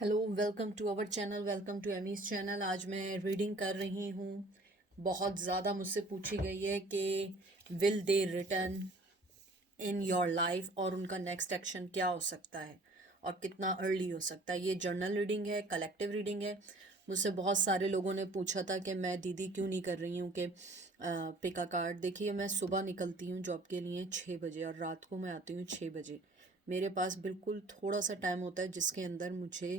Hello, welcome to our channel, welcome to Amy's channel. आज मैं reading कर रही हूँ। बहुत ज़्यादा मुझसे पूछी गई है कि will they return in your life, और उनका नेक्स्ट एक्शन क्या हो सकता है और कितना अर्ली हो सकता है। ये जर्नल रीडिंग है, कलेक्टिव रीडिंग है। मुझसे बहुत सारे लोगों ने पूछा था कि मैं दीदी क्यों नहीं कर रही हूँ कि पिका कार्ड। देखिए, मैं सुबह निकलती हूँ जॉब के लिए 6 बजे और रात को मैं आती हूँ 6 बजे। मेरे पास बिल्कुल थोड़ा सा टाइम होता है जिसके अंदर मुझे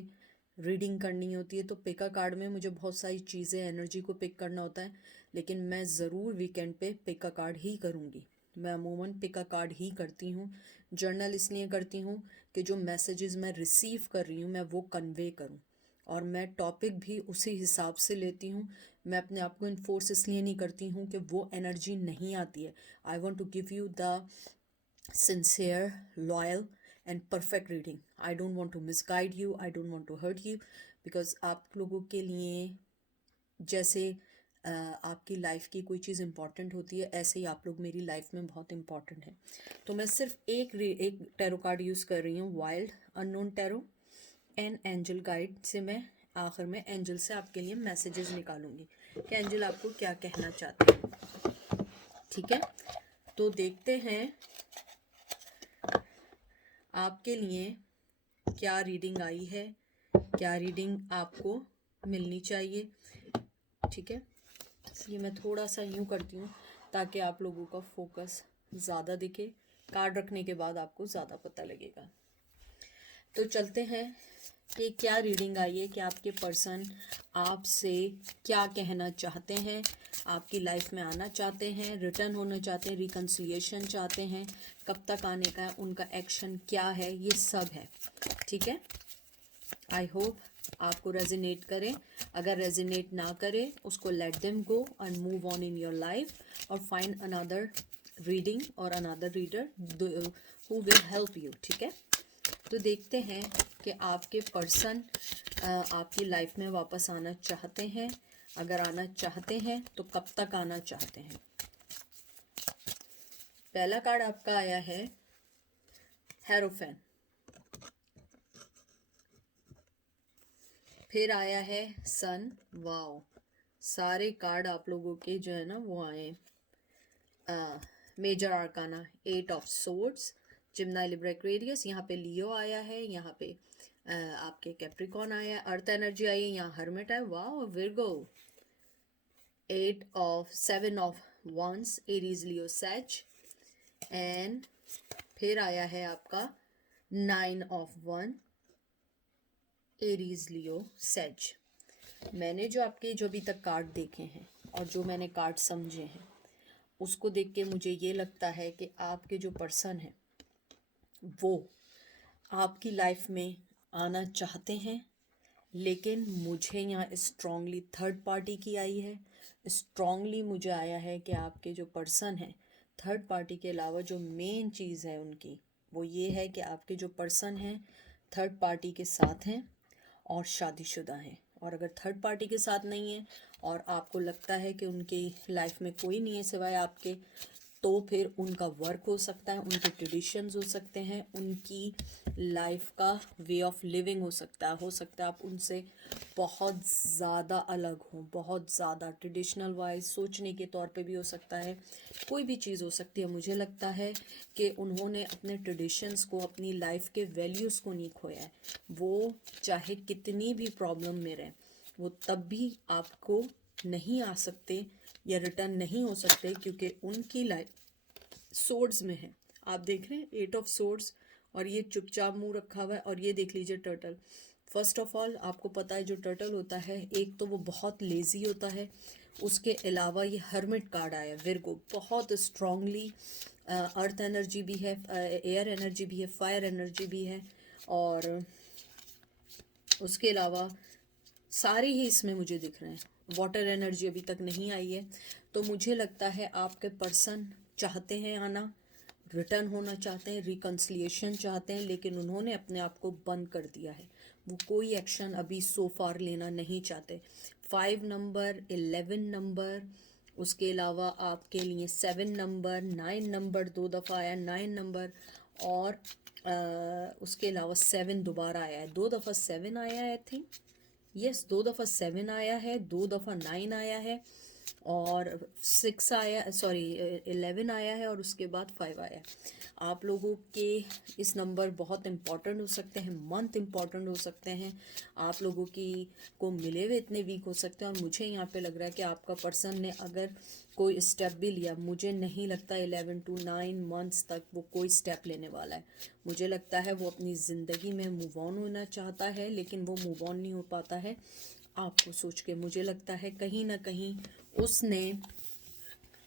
रीडिंग करनी होती है। तो पिका कार्ड में मुझे बहुत सारी चीज़ें, एनर्जी को पिक करना होता है, लेकिन मैं ज़रूर वीकेंड पे पिका कार्ड ही करूँगी। मैं अमूमन पिका कार्ड ही करती हूँ। जर्नल इसलिए करती हूँ कि जो मैसेजेस मैं रिसीव कर रही हूँ मैं वो कन्वे करूँ, और मैं टॉपिक भी उसी हिसाब से लेती हूँ। मैं अपने आप को इन्फोर्स इसलिए नहीं करती हूँ कि वो एनर्जी नहीं आती है। I want to give you the sincere, loyal, and perfect reading. I don't want to misguide you. I don't want to hurt you. because आप लोगों के लिए जैसे आपकी लाइफ की कोई चीज़ इंपॉर्टेंट होती है, ऐसे ही आप लोग मेरी लाइफ में बहुत इंपॉर्टेंट हैं। तो मैं सिर्फ एक टैरो कार्ड यूज़ कर रही हूँ, wild unknown tarot and angel guide से। मैं आखिर में एंजल से आपके लिए मैसेजेस निकालूंगी कि एंजल आपको क्या कहना चाहते हैं। ठीक है, तो देखते हैं आपके लिए क्या रीडिंग आई है, क्या रीडिंग आपको मिलनी चाहिए। ठीक है, इसलिए मैं थोड़ा सा यूँ करती हूँ ताकि आप लोगों का फोकस ज़्यादा दिखे। कार्ड रखने के बाद आपको ज़्यादा पता लगेगा। तो चलते हैं कि क्या रीडिंग आई है, कि आपके पर्सन आपसे क्या कहना चाहते हैं, आपकी लाइफ में आना चाहते हैं, रिटर्न होना चाहते हैं, रिकन्सिलिएशन चाहते हैं, कब तक आने का है, उनका एक्शन क्या है, ये सब है। ठीक है, आई होप आपको रेजिनेट करे। अगर रेजिनेट ना करे उसको let them go and move on in your life और फाइंड अनदर रीडिंग और another reader who will help you. ठीक है, तो देखते हैं कि आपके पर्सन आपकी लाइफ में वापस आना चाहते हैं। अगर आना चाहते हैं तो कब तक आना चाहते हैं। पहला कार्ड आपका आया है हेरोफेन, फिर आया है सन। वाओ, सारे कार्ड आप लोगों के जो है ना वो आए। Major arcana 8 of swords, Gemini Libra Aquarius, यहाँ पे लियो आया है, यहाँ पे आपके कैप्रिकॉन आया है, अर्थ एनर्जी आई है, यहाँ हर्मिट है। Wow, Virgo 7 of wands, Aries Leo Sag, and फिर आया है आपका 9 ऑफ वन, एरीज लियो सैच। मैंने जो आपके जो अभी तक कार्ड देखे हैं और जो मैंने कार्ड समझे हैं उसको देख के मुझे ये लगता है कि आपके जो पर्सन हैं वो आपकी लाइफ में आना चाहते हैं, लेकिन मुझे यहाँ स्ट्रांगली थर्ड पार्टी की आई है। स्ट्रांगली मुझे आया है कि आपके जो पर्सन हैं, थर्ड पार्टी के अलावा जो मेन चीज़ है उनकी वो ये है कि आपके जो पर्सन हैं थर्ड पार्टी के साथ हैं और शादीशुदा हैं। और अगर थर्ड पार्टी के साथ नहीं है और आपको लगता है कि उनकी लाइफ में कोई नहीं है सिवाय आपके, तो फिर उनका वर्क हो सकता है, उनके ट्रेडिशंस हो सकते हैं, उनकी लाइफ का वे ऑफ लिविंग हो सकता है आप उनसे बहुत ज़्यादा अलग हो, बहुत ज़्यादा ट्रेडिशनल वाइज सोचने के तौर पे भी हो सकता है, कोई भी चीज़ हो सकती है। मुझे लगता है कि उन्होंने अपने ट्रेडिशंस को, अपनी लाइफ के वैल्यूज़ को नहीं खोया है। वो चाहे कितनी भी प्रॉब्लम में रहें, वो तब भी आपको नहीं आ सकते या रिटर्न नहीं हो सकते, क्योंकि उनकी लाइफ सोर्ड्स में है। आप देख रहे हैं 8 ऑफ सोर्ड्स, और ये चुपचाप मुंह रखा हुआ है। और ये देख लीजिए टर्टल। फर्स्ट ऑफ ऑल आपको पता है जो टर्टल होता है, एक तो वो बहुत लेजी होता है, उसके अलावा ये हर्मिट कार्ड आया विर्गो, बहुत स्ट्रांगली अर्थ एनर्जी भी है, एयर एनर्जी भी है, फायर एनर्जी भी है, और उसके अलावा सारे ही इसमें मुझे दिख रहे हैं। वाटर एनर्जी अभी तक नहीं आई है। तो मुझे लगता है आपके पर्सन चाहते हैं आना, रिटर्न होना चाहते हैं, रिकन्सिलिएशन चाहते हैं, लेकिन उन्होंने अपने आप को बंद कर दिया है। वो कोई एक्शन अभी सो फार लेना नहीं चाहते। 5 नंबर, 11 नंबर, उसके अलावा आपके लिए 7 नंबर, 9 नंबर 2 दफ़ा आया, 9 नंबर, और उसके अलावा 7 दोबारा आया है, 2 दफ़ा 7 आया है आई थिंक, यस 2 दफ़ा 7 आया है, 2 दफ़ा 9 आया है, और 6 आया, सॉरी 11 आया है, और उसके बाद 5 आया है। आप लोगों के इस नंबर बहुत इम्पॉर्टेंट हो सकते हैं, मंथ इम्पॉर्टेंट हो सकते हैं, आप लोगों की को मिले हुए इतने वीक हो सकते हैं। और मुझे यहाँ पे लग रहा है कि आपका पर्सन ने अगर कोई स्टेप भी लिया, मुझे नहीं लगता 11 to 9 मंथ्स तक वो कोई स्टेप लेने वाला है। मुझे लगता है वो अपनी ज़िंदगी में मूव ऑन होना चाहता है, लेकिन वो मूव ऑन नहीं हो पाता है आपको सोच के। मुझे लगता है कहीं ना कहीं उसने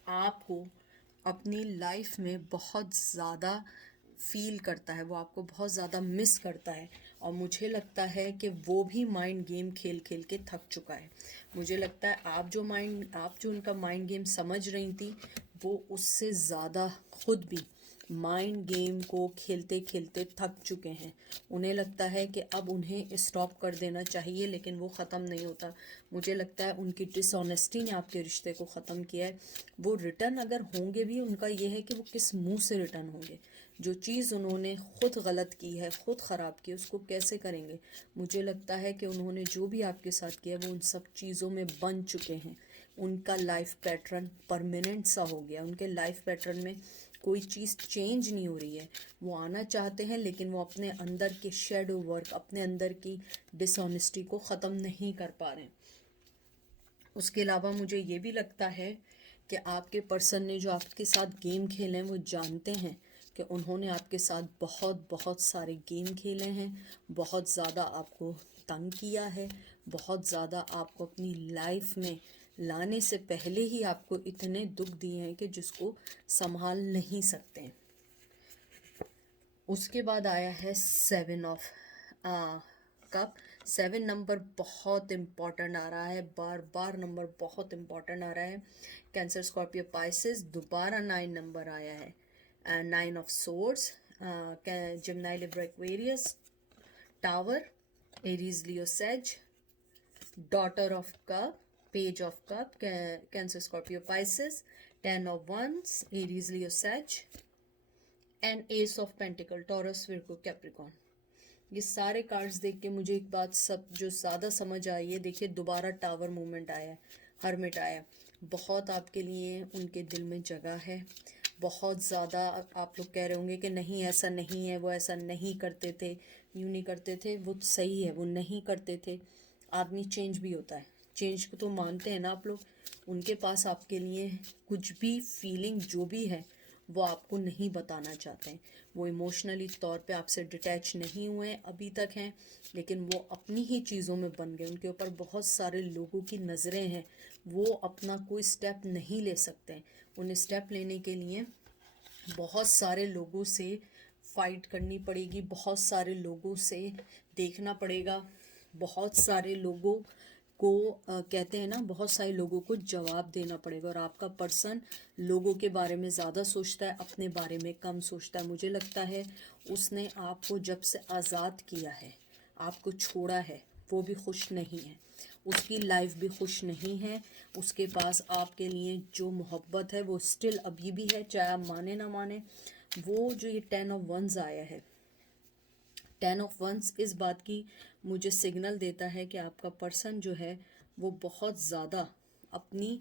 आपको अपनी लाइफ में बहुत ज़्यादा फील करता है, वो आपको बहुत ज़्यादा मिस करता है, और मुझे लगता है कि वो भी माइंड गेम खेल खेल के थक चुका है। मुझे लगता है आप जो उनका माइंड गेम समझ रही थी, वो उससे ज़्यादा खुद भी माइंड गेम को खेलते खेलते थक चुके हैं। उन्हें लगता है कि अब उन्हें स्टॉप कर देना चाहिए, लेकिन वो ख़त्म नहीं होता। मुझे लगता है उनकी डिसऑनेस्टी ने आपके रिश्ते को ख़त्म किया है। वो रिटर्न अगर होंगे भी, उनका ये है कि वो किस मुंह से रिटर्न होंगे। जो चीज़ उन्होंने खुद गलत की है, खुद ख़राब की, उसको कैसे करेंगे। मुझे लगता है कि उन्होंने जो भी आपके साथ किया, वो उन सब चीज़ों में बन चुके हैं। उनका लाइफ पैटर्न परमानेंट सा हो गया, उनके लाइफ पैटर्न में कोई चीज़ चेंज नहीं हो रही है। वो आना चाहते हैं, लेकिन वो अपने अंदर के शेडो वर्क, अपने अंदर की डिसऑनेस्टी को ख़त्म नहीं कर पा रहे हैं। उसके अलावा मुझे ये भी लगता है कि आपके पर्सन ने जो आपके साथ गेम खेले हैं, वो जानते हैं कि उन्होंने आपके साथ बहुत बहुत सारे गेम खेले हैं, बहुत ज़्यादा आपको तंग किया है, बहुत ज़्यादा आपको अपनी लाइफ में लाने से पहले ही आपको इतने दुख दिए हैं कि जिसको संभाल नहीं सकते हैं। उसके बाद आया है 7 ऑफ कप। 7 नंबर बहुत इम्पॉर्टेंट आ रहा है, बार बार नंबर बहुत इम्पॉर्टेंट आ रहा है। कैंसर, स्कॉर्पियो, पाइसेस, दोबारा 9 नंबर आया है, and 9 of swords, Gemini, Libra, Aquarius, tower, Aries, Leo, Sag, daughter of cup, page of cup, Cancer, Scorpio, Pisces, 10 of wands, Aries, Leo, Sag, and ace of pentacle, Taurus, Virgo, Capricorn. ये सारे cards देख के मुझे एक बात सब जो ज़्यादा समझ आई है, देखिए दोबारा टावर मूवमेंट आया है, हर्मिट आया है। बहुत आपके लिए उनके दिल में जगह है, बहुत ज़्यादा। आप लोग कह रहे होंगे कि नहीं ऐसा नहीं है, वो ऐसा नहीं करते थे, यूँ नहीं करते थे। वो सही है, वो नहीं करते थे। आदमी चेंज भी होता है, चेंज को तो मानते हैं ना आप लोग। उनके पास आपके लिए कुछ भी फीलिंग जो भी है, वो आपको नहीं बताना चाहते हैं। वो इमोशनली तौर पे आपसे डिटैच नहीं हुए अभी तक हैं, लेकिन वो अपनी ही चीज़ों में बन गए। उनके ऊपर बहुत सारे लोगों की नज़रें हैं, वो अपना कोई स्टेप नहीं ले सकते। उन्हें स्टेप लेने के लिए बहुत सारे लोगों से फाइट करनी पड़ेगी, बहुत सारे लोगों से देखना पड़ेगा, बहुत सारे लोगों को कहते हैं ना, बहुत सारे लोगों को जवाब देना पड़ेगा। और आपका पर्सन लोगों के बारे में ज़्यादा सोचता है, अपने बारे में कम सोचता है। मुझे लगता है उसने आपको जब से आज़ाद किया है, आपको छोड़ा है, वो भी खुश नहीं है, उसकी लाइफ भी खुश नहीं है। उसके पास आपके लिए जो मोहब्बत है वो स्टिल अभी भी है, चाहे आप माने ना माने। वो जो ये 10 ऑफ वंस आया है, 10 ऑफ वंस इस बात की मुझे सिग्नल देता है कि आपका पर्सन जो है वो बहुत ज़्यादा अपनी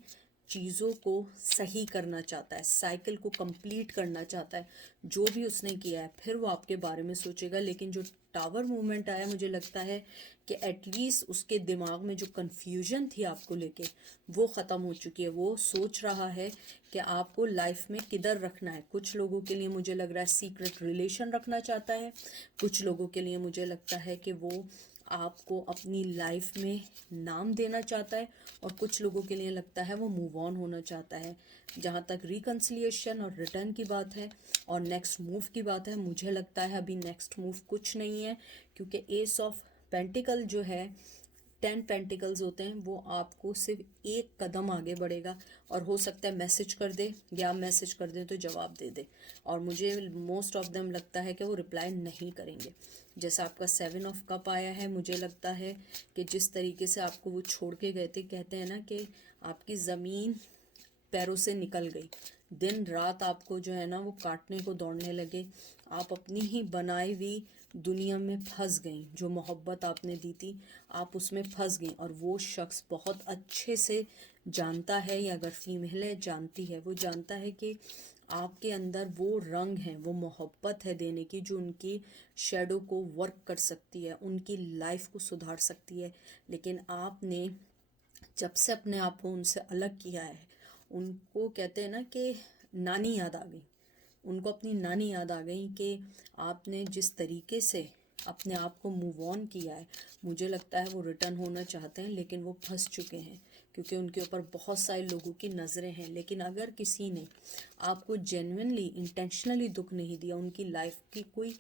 चीज़ों को सही करना चाहता है, साइकिल को कंप्लीट करना चाहता है। जो भी उसने किया है, फिर वो आपके बारे में सोचेगा। लेकिन जो टावर मूवमेंट आया, मुझे लगता है कि एटलीस्ट उसके दिमाग में जो कन्फ्यूजन थी आपको लेके, वो ख़त्म हो चुकी है। वो सोच रहा है कि आपको लाइफ में किधर रखना है। कुछ लोगों के लिए मुझे लग रहा है सीक्रेट रिलेशन रखना चाहता है, कुछ लोगों के लिए मुझे लगता है कि वो आपको अपनी लाइफ में नाम देना चाहता है, और कुछ लोगों के लिए लगता है वो मूव ऑन होना चाहता है। जहाँ तक रिकन्सिलिएशन और रिटर्न की बात है और नेक्स्ट मूव की बात है, मुझे लगता है अभी नेक्स्ट मूव कुछ नहीं है, क्योंकि एस ऑफ पेंटिकल जो है, 10 पेंटिकल्स होते हैं, वो आपको सिर्फ एक कदम आगे बढ़ेगा, और हो सकता है मैसेज कर दे, या मैसेज कर दें तो जवाब दे दे। और मुझे मोस्ट ऑफ देम लगता है कि वो रिप्लाई नहीं करेंगे। जैसा आपका 7 ऑफ कप आया है, मुझे लगता है कि जिस तरीके से आपको वो छोड़ के गए थे, कहते हैं ना कि आपकी ज़मीन पैरों से निकल गई। दिन रात आपको जो है ना वो काटने को दौड़ने लगे। आप अपनी ही बनाई हुई दुनिया में फंस गई। जो मोहब्बत आपने दी थी आप उसमें फंस गई, और वो शख्स बहुत अच्छे से जानता है, या अगर फीमेल है जानती है, वो जानता है कि आपके अंदर वो रंग है, वो मोहब्बत है देने की, जो उनकी शैडो को वर्क कर सकती है, उनकी लाइफ को सुधार सकती है। लेकिन आपने जब से अपने आप को उनसे अलग किया है, उनको कहते हैं ना कि नानी याद आ गई, उनको अपनी नानी याद आ गई कि आपने जिस तरीके से अपने आप को मूव ऑन किया है। मुझे लगता है वो रिटर्न होना चाहते हैं, लेकिन वो फंस चुके हैं, क्योंकि उनके ऊपर बहुत सारे लोगों की नज़रें हैं। लेकिन अगर किसी ने आपको जेन्युइनली इंटेंशनली दुख नहीं दिया, उनकी लाइफ की कोई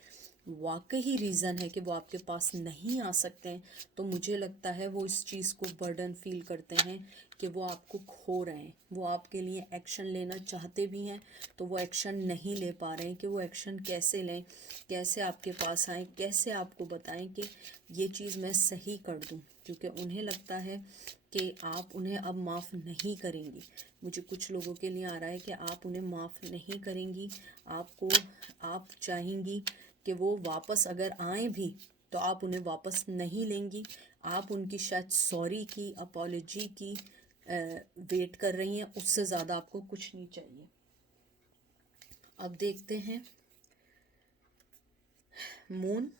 वाकई रीज़न है कि वो आपके पास नहीं आ सकते हैं, तो मुझे लगता है वो इस चीज़ को बर्डन फील करते हैं कि वो आपको खो रहे हैं। वो आपके लिए एक्शन लेना चाहते भी हैं तो वो एक्शन नहीं ले पा रहे हैं कि वो एक्शन कैसे लें, कैसे आपके पास आएँ, कैसे आपको बताएं कि ये चीज़ मैं सही कर दूं, क्योंकि उन्हें लगता है कि आप उन्हें अब माफ़ नहीं करेंगी। मुझे कुछ लोगों के लिए आ रहा है कि आप उन्हें माफ़ नहीं करेंगी। आप चाहेंगी कि वो वापस अगर आए भी तो आप उन्हें वापस नहीं लेंगी। आप उनकी शायद सॉरी की, अपॉलॉजी की वेट कर रही हैं। उससे ज़्यादा आपको कुछ नहीं चाहिए। अब देखते हैं moon,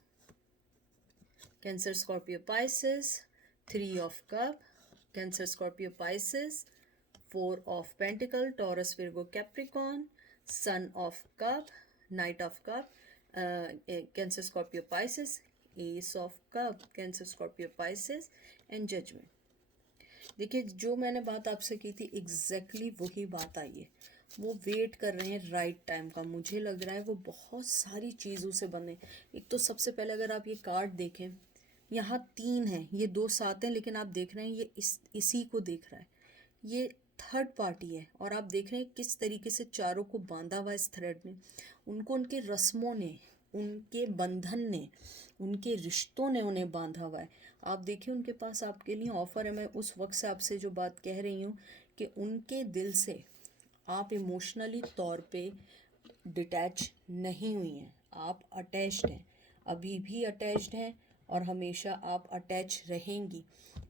Cancer Scorpio Pisces, 3 of cup, Cancer Scorpio Pisces, 4 of pentacle, Taurus Virgo Capricorn, sun of cup, knight of cup, Cancer Scorpio Pisces, ace of cup, Cancer Scorpio Pisces and judgement. देखिए, जो मैंने बात आपसे की थी exactly वही बात आई है। वो वेट कर रहे हैं राइट टाइम का। मुझे लग रहा है वो बहुत सारी चीज़ों से बने। एक तो सबसे पहले अगर आप ये कार्ड देखें, यहाँ 3 हैं, ये 2 साथ हैं, लेकिन आप देख रहे हैं ये इसी को देख रहा है। ये थर्ड पार्टी है, और आप देख रहे हैं किस तरीके से चारों को बांधा हुआ इस थ्रेड ने। उनको उनके रस्मों ने, उनके बंधन ने, उनके रिश्तों ने उन्हें बांधा हुआ है। आप देखिए उनके पास आपके लिए ऑफ़र है। मैं उस वक्त से आपसे जो बात कह रही हूँ कि उनके दिल से आप इमोशनली तौर पे डिटैच नहीं हुई हैं, आप अटैच्ड हैं, अभी भी अटैच्ड हैं, और हमेशा आप अटैच रहेंगी।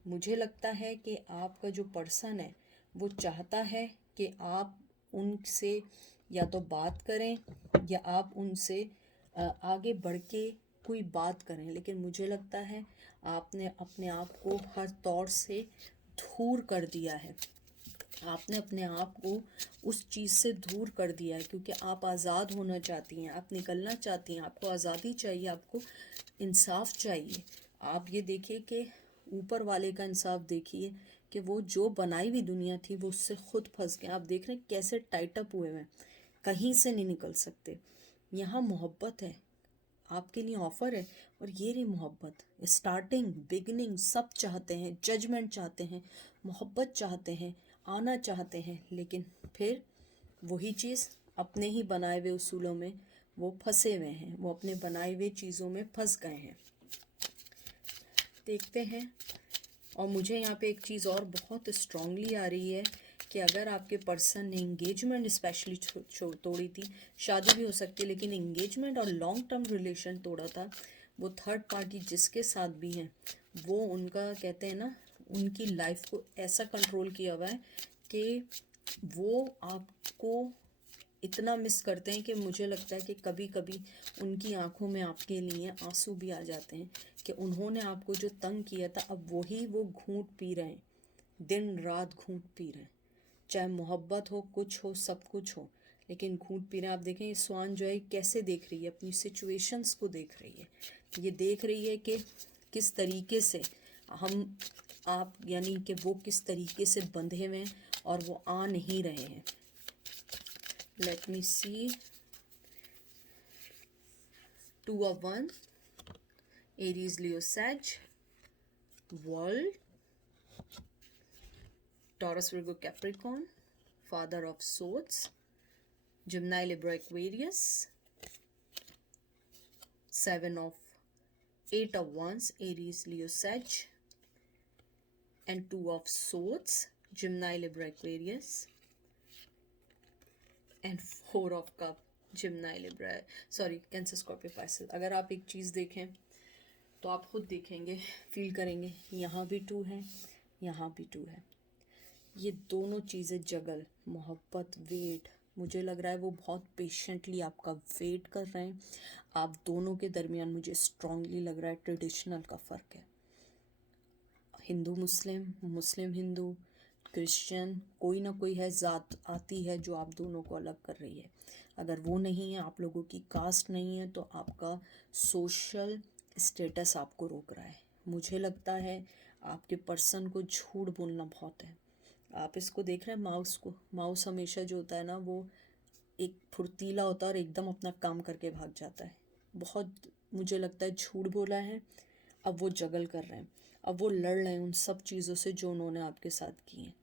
मुझे लगता है कि आपका जो पर्सन है वो चाहता है कि आप उनसे या तो बात करें, या आप उनसे आगे बढ़ के कोई बात करें। लेकिन मुझे लगता है आपने अपने आप को हर तौर से दूर कर दिया है। आपने अपने आप को उस चीज़ से दूर कर दिया है, क्योंकि आप आज़ाद होना चाहती हैं, आप निकलना चाहती हैं, आपको आज़ादी चाहिए, आपको इंसाफ चाहिए। आप ये देखिए कि ऊपर वाले का इंसाफ देखिए कि वो जो बनाई हुई दुनिया थी वो उससे खुद फंस गए। आप देख रहे हैं कैसे टाइट अप हुए हैं, कहीं से नहीं निकल सकते। यहाँ मोहब्बत है, आपके लिए ऑफर है, और ये रही मोहब्बत। स्टार्टिंग, बिगिनिंग सब चाहते हैं, जजमेंट चाहते हैं, मोहब्बत चाहते हैं, आना चाहते हैं, लेकिन फिर वही चीज़ अपने ही बनाए हुए उसूलों में वो फंसे हुए हैं, वो अपने बनाए हुए चीज़ों में फंस गए हैं। देखते हैं। और मुझे यहाँ पे एक चीज़ और बहुत स्ट्रांगली आ रही है कि अगर आपके पर्सन ने इंगेजमेंट स्पेशली तोड़ी थी, शादी भी हो सकती है, लेकिन इंगेजमेंट और लॉन्ग टर्म रिलेशन तोड़ा था, वो थर्ड पार्टी जिसके साथ भी हैं, वो उनका कहते हैं ना, उनकी लाइफ को ऐसा कंट्रोल किया हुआ है कि वो आपको इतना मिस करते हैं कि मुझे लगता है कि कभी कभी उनकी आंखों में आपके लिए आंसू भी आ जाते हैं कि उन्होंने आपको जो तंग किया था अब वही वो घूंट पी रहे हैं, दिन रात घूंट पी रहे हैं। चाहे मोहब्बत हो, कुछ हो, सब कुछ हो, लेकिन घूंट पी रहे हैं। आप देखें ये स्वान जो है कैसे देख रही है, अपनी सिचुएशंस को देख रही है। ये देख रही है कि किस तरीके से आप यानी कि वो किस तरीके से बंधे हुए हैं और वो आ नहीं रहे हैं। Let me see. 2 of Wands, Aries, Leo, Sag, World, Taurus, Virgo, Capricorn, Father of Swords, Gemini, Libra, Aquarius, 8 of Wands, Aries, Leo, Sag, and 2 of Swords, Gemini, Libra, Aquarius, and 4 of cup, Gemini Libra, sorry cancer Scorpio Pisces. अगर आप एक चीज़ देखें तो आप खुद देखेंगे, feel करेंगे, यहाँ भी 2 है, यहाँ भी 2 है। ये दोनों चीज़ें जगल, मोहब्बत, वेट, मुझे लग रहा है वो बहुत पेशेंटली आपका वेट कर रहे हैं। आप दोनों के दरमियान मुझे स्ट्रांगली लग रहा है ट्रेडिशनल का फ़र्क है। हिंदू मुस्लिम, मुस्लिम हिंदू, क्रिश्चियन, कोई ना कोई है, ज़ात आती है जो आप दोनों को अलग कर रही है। अगर वो नहीं है, आप लोगों की कास्ट नहीं है, तो आपका सोशल स्टेटस आपको रोक रहा है। मुझे लगता है आपके पर्सन को झूठ बोलना बहुत है। आप इसको देख रहे हैं माउस को, माउस हमेशा जो होता है ना वो एक फुर्तीला होता है और एकदम अपना काम करके भाग जाता है। बहुत मुझे लगता है झूठ बोला है, अब वो जगल कर रहे हैं, अब वो लड़ रहे हैं उन सब चीज़ों से जो उन्होंने आपके साथ की हैं,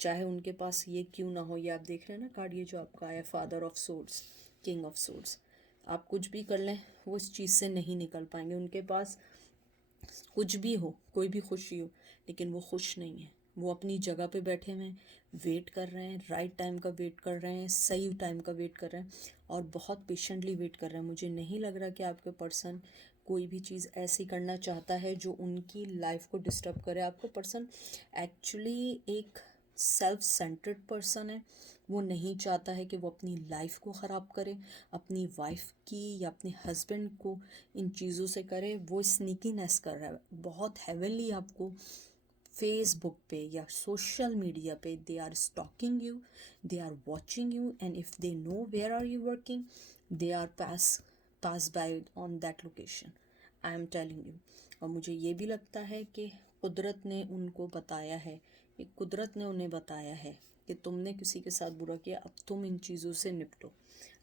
चाहे उनके पास ये क्यों ना हो। ये आप देख रहे हैं ना कार्ड, ये जो आपका आया father of swords, king of swords. आप कुछ भी कर लें वो इस चीज़ से नहीं निकल पाएंगे। उनके पास कुछ भी हो, कोई भी खुशी हो, लेकिन वो खुश नहीं है। वो अपनी जगह पे बैठे हुए हैं, वेट कर रहे हैं, राइट टाइम का वेट कर रहे हैं, सही टाइम का वेट कर रहे हैं और बहुत पेशेंटली वेट कर रहे हैं। मुझे नहीं लग रहा कि आपके पर्सन कोई भी चीज़ ऐसी करना चाहता है जो उनकी लाइफ को डिस्टर्ब करे। आपका पर्सन एक्चुअली एक सेल्फ सेंटर्ड पर्सन है। वो नहीं चाहता है कि वो अपनी लाइफ को ख़राब करे, अपनी वाइफ की या अपने हस्बैंड को इन चीज़ों से करे। वो स्नीकीनेस कर रहा है बहुत हेवनली आपको। फेसबुक पे या सोशल मीडिया पे they are stalking you, they are watching you, and if they know where are you working, they are pass by on that location, I am telling you. और मुझे ये भी लगता है कि कुदरत ने उनको बताया है, कि कुदरत ने उन्हें बताया है कि तुमने किसी के साथ बुरा किया, अब तुम इन चीज़ों से निपटो,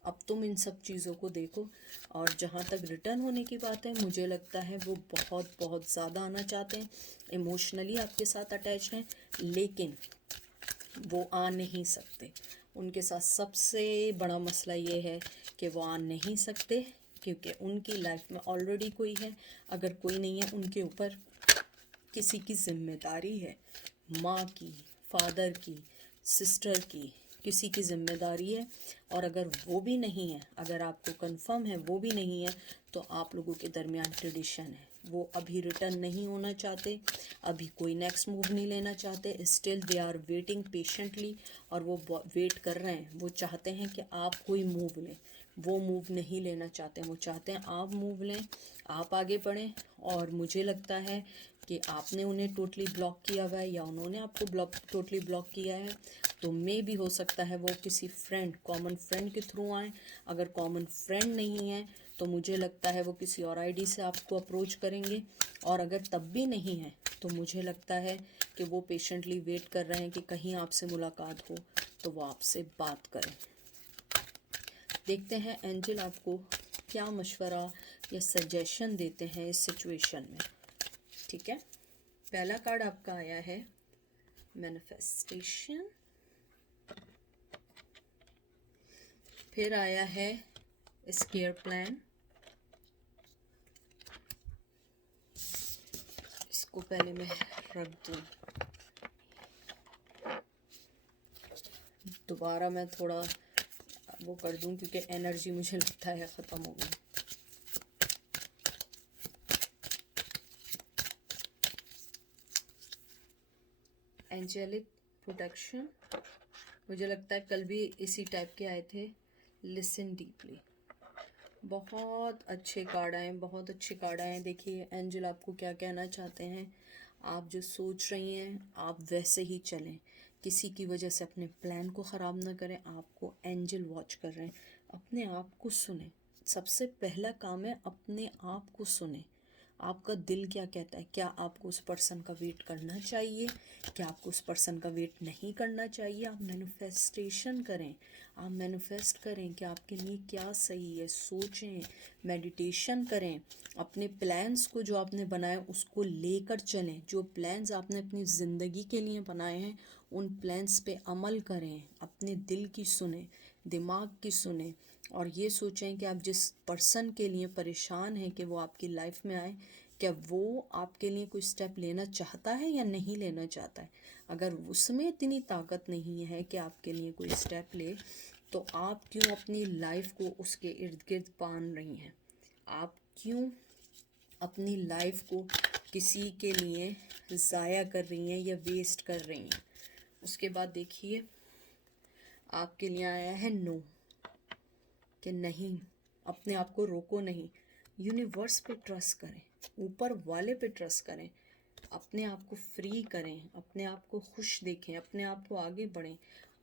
अब तुम इन सब चीज़ों को देखो। और जहाँ तक रिटर्न होने की बात है, मुझे लगता है वो बहुत बहुत ज़्यादा आना चाहते हैं, इमोशनली आपके साथ अटैच हैं, लेकिन वो आ नहीं सकते। उनके साथ सबसे बड़ा मसला ये है कि वो आ नहीं सकते क्योंकि उनकी लाइफ में ऑलरेडी कोई है। अगर कोई नहीं है, उनके ऊपर किसी की जिम्मेदारी है, माँ की, फादर की, सिस्टर की, किसी की जिम्मेदारी है। और अगर वो भी नहीं है, अगर आपको कंफर्म है वो भी नहीं है, तो आप लोगों के दरमियान ट्रेडिशन है। वो अभी रिटर्न नहीं होना चाहते, अभी कोई नेक्स्ट मूव नहीं लेना चाहते, still they are waiting patiently. और वो वेट कर रहे हैं, वो चाहते हैं कि आप कोई मूव लें, वो मूव नहीं लेना चाहते, वो चाहते हैं आप मूव लें, आप आगे बढ़ें। और मुझे लगता है कि आपने उन्हें टोटली ब्लॉक किया हुआ है या उन्होंने आपको टोटली ब्लॉक किया है। तो मे भी हो सकता है वो किसी फ्रेंड, कॉमन फ्रेंड के थ्रू आए। अगर कॉमन फ्रेंड नहीं है तो मुझे लगता है वो किसी और आईडी से आपको अप्रोच करेंगे। और अगर तब भी नहीं है तो मुझे लगता है कि वो पेशेंटली वेट कर रहे हैं कि कहीं आपसे मुलाकात हो तो वो आपसे बात करें। देखते हैं एंजल आपको क्या मशवरा या सजेशन देते हैं इस सिचुएशन में। ठीक है, पहला कार्ड आपका आया है मैनिफेस्टेशन, फिर आया है स्केयर प्लान, इसको पहले मैं रख दूं, दोबारा मैं थोड़ा वो कर दूं क्योंकि एनर्जी मुझे लगता है ख़त्म हो गई। एंजेलिक प्रोटेक्शन, मुझे लगता है कल भी इसी टाइप के आए थे। लिसन डीपली, बहुत अच्छे कार्ड आए, बहुत अच्छे कार्ड आए। देखिए एंजल आपको क्या कहना चाहते हैं, आप जो सोच रही हैं आप वैसे ही चलें, किसी की वजह से अपने प्लान को ख़राब ना करें। आपको एंजल वॉच कर रहे हैं, अपने आप को सुने। सबसे पहला काम है अपने आप को सुने, आपका दिल क्या कहता है। क्या आपको उस पर्सन का वेट करना चाहिए, क्या आपको उस पर्सन का वेट नहीं करना चाहिए। आप मैनिफेस्टेशन करें, आप मैनिफेस्ट करें कि आपके लिए क्या सही है, सोचें, मेडिटेशन करें, अपने प्लान्स को जो आपने बनाए उसको लेकर चलें। जो प्लान्स आपने अपनी ज़िंदगी के लिए बनाए हैं उन प्लान्स पे अमल करें, अपने दिल की सुने, दिमाग की सुने। और ये सोचें कि आप जिस पर्सन के लिए परेशान हैं कि वो आपकी लाइफ में आए, क्या वो आपके लिए कोई स्टेप लेना चाहता है या नहीं लेना चाहता है। अगर उसमें इतनी ताकत नहीं है कि आपके लिए कोई स्टेप ले, तो आप क्यों अपनी लाइफ को उसके इर्द गिर्द बांध रही हैं? आप क्यों अपनी लाइफ को किसी के लिए ज़ाया कर रही हैं या वेस्ट कर रही हैं? उसके बाद देखिए आपके लिए आया है नो, कि नहीं, अपने आप को रोको नहीं, यूनिवर्स पे ट्रस्ट करें, ऊपर वाले पे ट्रस्ट करें, अपने आप को फ्री करें, अपने आप को खुश देखें, अपने आप को आगे बढ़ें।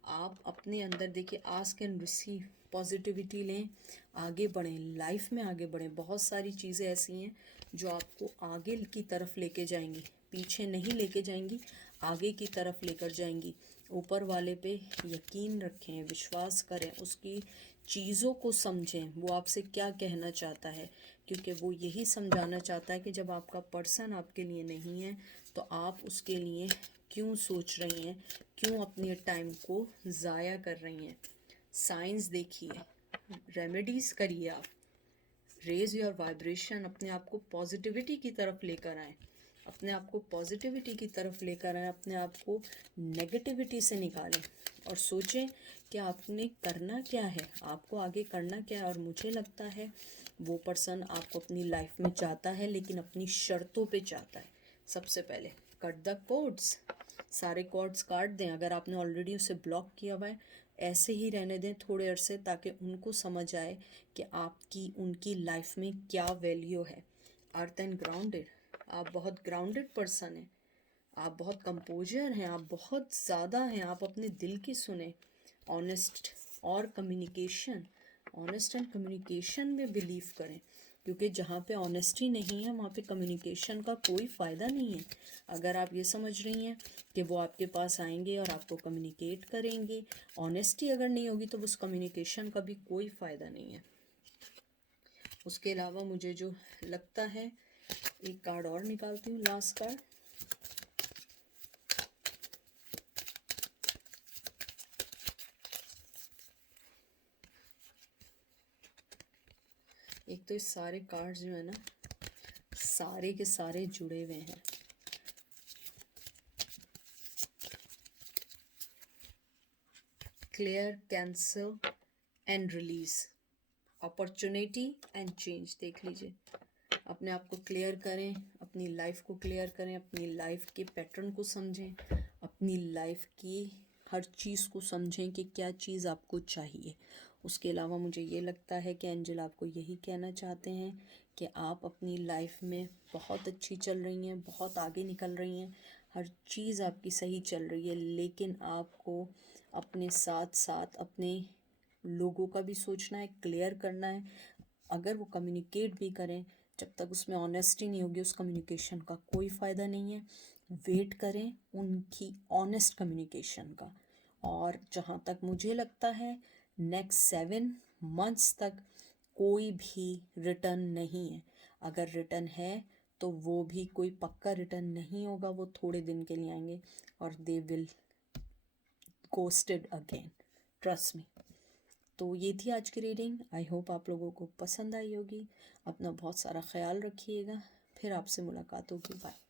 आप अपने अंदर देखिए, आस्क एंड रिसीव, पॉजिटिविटी लें, आगे बढ़ें, लाइफ में आगे बढ़ें। बहुत सारी चीज़ें ऐसी हैं जो आपको आगे की तरफ लेके जाएंगी, पीछे नहीं लेके जाएंगी, आगे की तरफ लेकर जाएंगी। ऊपर वाले पे यकीन रखें, विश्वास करें, उसकी चीज़ों को समझें, वो आपसे क्या कहना चाहता है, क्योंकि वो यही समझाना चाहता है कि जब आपका पर्सन आपके लिए नहीं है तो आप उसके लिए क्यों सोच रही हैं, क्यों अपने टाइम को ज़ाया कर रही हैं। साइंस देखिए, रेमेडीज़ करिए, आप रेज योर वाइब्रेशन, अपने आप को पॉजिटिविटी की तरफ लेकर आएँ, अपने आप को पॉजिटिविटी की तरफ लेकर आएँ, अपने आप को नेगेटिविटी से निकालें और सोचें कि आपने करना क्या है, आपको आगे करना क्या है। और मुझे लगता है वो पर्सन आपको अपनी लाइफ में चाहता है, लेकिन अपनी शर्तों पे चाहता है। सबसे पहले कट द कॉर्ड्स, सारे कॉर्ड्स काट दें। अगर आपने ऑलरेडी उसे ब्लॉक किया हुआ है, ऐसे ही रहने दें थोड़े अरसे, ताकि उनको समझ आए कि आपकी उनकी लाइफ में क्या वैल्यू है। अर्थ एंड ग्राउंडेड, आप बहुत ग्राउंडेड पर्सन हैं, आप बहुत कंपोजर हैं, आप बहुत ज़्यादा हैं, आप अपने दिल की सुने। ऑनेस्ट और कम्युनिकेशन, ऑनेस्ट एंड कम्युनिकेशन में बिलीव करें, क्योंकि जहाँ पे ऑनेस्टी नहीं है वहाँ पे कम्युनिकेशन का कोई फ़ायदा नहीं है। अगर आप ये समझ रही हैं कि वो आपके पास आएंगे और आपको कम्युनिकेट करेंगे, ऑनेस्टी अगर नहीं होगी तो उस कम्युनिकेशन का भी कोई फ़ायदा नहीं है। उसके अलावा मुझे जो लगता है, एक कार्ड और निकालती हूँ, लास्ट कार्ड। एक तो इस सारे कार्ड्स जो है ना, सारे के सारे जुड़े हुए हैं। Clear, cancel and release, opportunity and change. देख लीजिए, अपने आप को क्लियर करें, अपनी लाइफ को क्लियर करें, अपनी लाइफ के पैटर्न को समझें, अपनी लाइफ की हर चीज़ को समझें कि क्या चीज़ आपको चाहिए। उसके अलावा मुझे ये लगता है कि एंजल आपको यही कहना चाहते हैं कि आप अपनी लाइफ में बहुत अच्छी चल रही हैं, बहुत आगे निकल रही हैं, हर चीज़ आपकी सही चल रही है, लेकिन आपको अपने साथ साथ अपने लोगों का भी सोचना है, क्लियर करना है। अगर वो कम्युनिकेट भी करें, जब तक उसमें ऑनेस्टी नहीं होगी, उस कम्युनिकेशन का कोई फ़ायदा नहीं है। वेट करें उनकी ऑनेस्ट कम्युनिकेशन का। और जहाँ तक मुझे लगता है, नेक्स्ट 7 मंथ्स तक कोई भी रिटर्न नहीं है। अगर रिटर्न है तो वो भी कोई पक्का रिटर्न नहीं होगा, वो थोड़े दिन के लिए आएंगे और they will ghosted again, trust me. तो ये थी आज की रीडिंग। आई होप आप लोगों को पसंद आई होगी। अपना बहुत सारा ख्याल रखिएगा, फिर आपसे मुलाकात होगी। बाय।